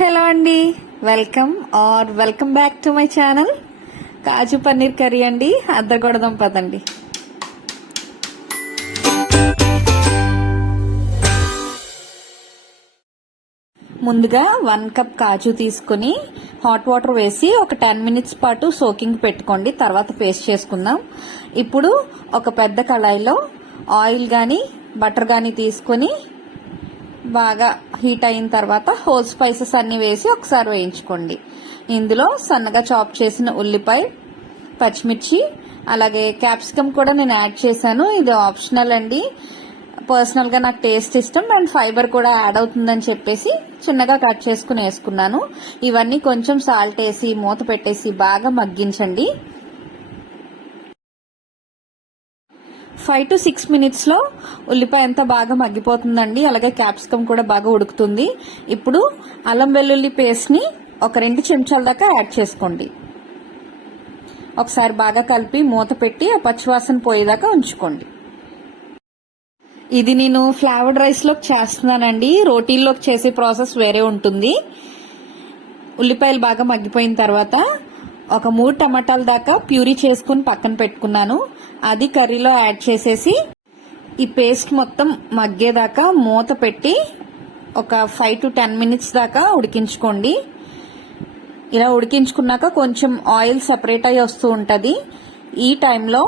Hello అండి. Welcome or welcome back to my channel. Kaju paneer curry అండి. అద్దగొడదాం పదండి. ముందుగా వన్ కప్ కాజు తీసుకుని హాట్ వాటర్ వేసి ఒక టెన్ మినిట్స్ పాటు సోకింగ్ పెట్టుకోండి. తర్వాత పేస్ట్ చేసుకుందాం. ఇప్పుడు ఒక పెద్ద కళాయిలో ఆయిల్ కానీ బటర్ కానీ తీసుకొని బాగా హీట్ అయిన తర్వాత హోల్ స్పైసెస్ అన్ని వేసి ఒకసారి వేయించుకోండి. ఇందులో సన్నగా చాప్ చేసిన ఉల్లిపాయ పచ్చిమిర్చి అలాగే క్యాప్సికమ్ కూడా నేను యాడ్ చేశాను. ఇది ఆప్షనల్ అండి. పర్సనల్గా నాకు టేస్ట్ ఇష్టం అండ్ ఫైబర్ కూడా యాడ్ అవుతుందని చెప్పేసి చిన్నగా కట్ చేసుకుని వేసుకున్నాను. ఇవన్నీ కొంచెం సాల్ట్ వేసి మూత పెట్టేసి బాగా మగ్గించండి. ఫైవ్ టు సిక్స్ మినిట్స్లో ఉల్లిపాయ అంతా బాగా మగ్గిపోతుందండి. అలాగే క్యాప్సికమ్ కూడా బాగా ఉడుకుతుంది. ఇప్పుడు అల్లం వెల్లుల్లి పేస్ట్ని ఒక రెండు చెంచాల దాకా యాడ్ చేసుకోండి. ఒకసారి బాగా కలిపి మూత పెట్టి ఆ పచ్చివాసన పోయేదాకా ఉంచుకోండి. ఇది నేను ఫ్లేవర్డ్ రైస్లోకి చేస్తున్నానండి. రోటీల్లోకి చేసే ప్రాసెస్ వేరే ఉంటుంది. ఉల్లిపాయలు బాగా మగ్గిపోయిన తర్వాత ఒక మూడు టమాటాల దాకా ప్యూరీ చేసుకుని పక్కన పెట్టుకున్నాను. అది కర్రీలో యాడ్ చేసేసి ఈ పేస్ట్ మొత్తం మగ్గేదాకా మూత పెట్టి ఒక ఫైవ్ టు టెన్ మినిట్స్ దాకా ఉడికించుకోండి. ఇలా ఉడికించుకున్నాక కొంచెం ఆయిల్ సపరేట్ అయ్యి వస్తూ ఉంటుంది. ఈ టైంలో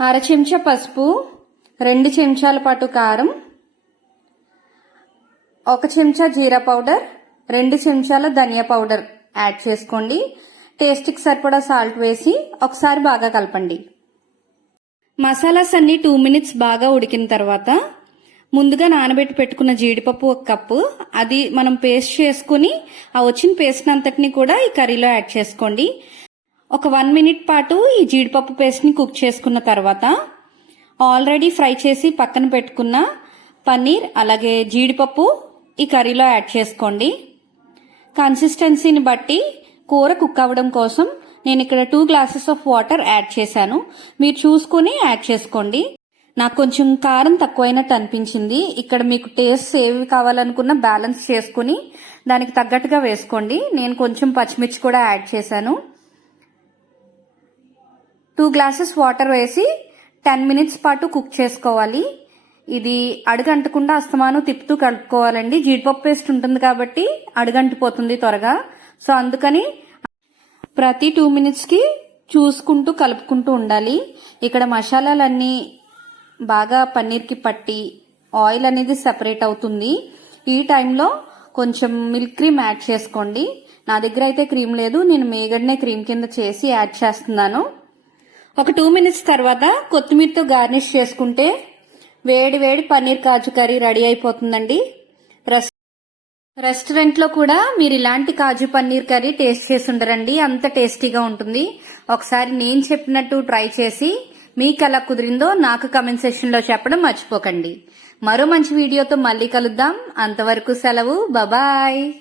అర చెంచా పసుపు రెండు చెంచాల పాటు కారం ఒక చెంచా జీరా పౌడర్ రెండు చెంచాల ధనియా పౌడర్ యాడ్ చేసుకోండి. టేస్ట్కి సరిపడా సాల్ట్ వేసి ఒకసారి బాగా కలపండి. మసాలాస్ అన్ని టూ మినిట్స్ బాగా ఉడికిన తర్వాత ముందుగా నానబెట్టి పెట్టుకున్న జీడిపప్పు ఒక కప్పు. అది మనం పేస్ట్ చేసుకుని ఆ వచ్చిన పేస్ట్ అంతటిని కూడా ఈ కర్రీలో యాడ్ చేసుకోండి. ఒక వన్ మినిట్ పాటు ఈ జీడిపప్పు పేస్ట్ని కుక్ చేసుకున్న తర్వాత ఆల్రెడీ ఫ్రై చేసి పక్కన పెట్టుకున్న పన్నీర్ అలాగే జీడిపప్పు ఈ కర్రీలో యాడ్ చేసుకోండి. కన్సిస్టెన్సీని బట్టి కూర కుక్ అవ్వడం కోసం నేను ఇక్కడ two glasses of water add చేశాను. మీరు చూసుకుని యాడ్ చేసుకోండి. నాకు కొంచెం కారం తక్కువైనట్టు అనిపించింది. ఇక్కడ మీకు టేస్ట్ ఏవి కావాలనుకున్న బ్యాలెన్స్ చేసుకుని దానికి తగ్గట్టుగా వేసుకోండి. నేను కొంచెం పచ్చిమిర్చి కూడా యాడ్ చేశాను. టూ గ్లాసెస్ వాటర్ వేసి టెన్ మినిట్స్ పాటు కుక్ చేసుకోవాలి. ఇది అడుగంటకుండా అస్తమానం తిప్పుతూ కలుపుకోవాలండి. జీడిపప్పు పేస్ట్ ఉంటుంది కాబట్టి అడుగంటిపోతుంది త్వరగా. సో అందుకని ప్రతి టూ మినిట్స్కి చూసుకుంటూ కలుపుకుంటూ ఉండాలి. ఇక్కడ మసాలాలన్నీ బాగా పన్నీర్కి పట్టి ఆయిల్ అనేది సెపరేట్ అవుతుంది. ఈ టైంలో కొంచెం మిల్క్ క్రీమ్ యాడ్ చేసుకోండి. నా దగ్గర అయితే క్రీమ్ లేదు. నేను మేగడ్నే క్రీమ్ కింద చేసి యాడ్ చేస్తున్నాను. ఒక టూ మినిట్స్ తర్వాత కొత్తిమీరతో గార్నిష్ చేసుకుంటే వేడి వేడి పన్నీర్ కాజు కర్రీ రెడీ అయిపోతుందండి. రెస్టారెంట్లో కూడా మీరు ఇలాంటి కాజు పన్నీర్ కర్రీ టేస్ట్ చేసి ఉండరండి. అంత టేస్టీగా ఉంటుంది. ఒకసారి నేను చెప్పినట్టు ట్రై చేసి మీకు ఎలా కుదిరిందో నాకు కమెంట్ సెషన్లో చెప్పడం మర్చిపోకండి. మరో మంచి వీడియోతో మళ్ళీ కలుద్దాం. అంతవరకు సెలవు. బాయ్.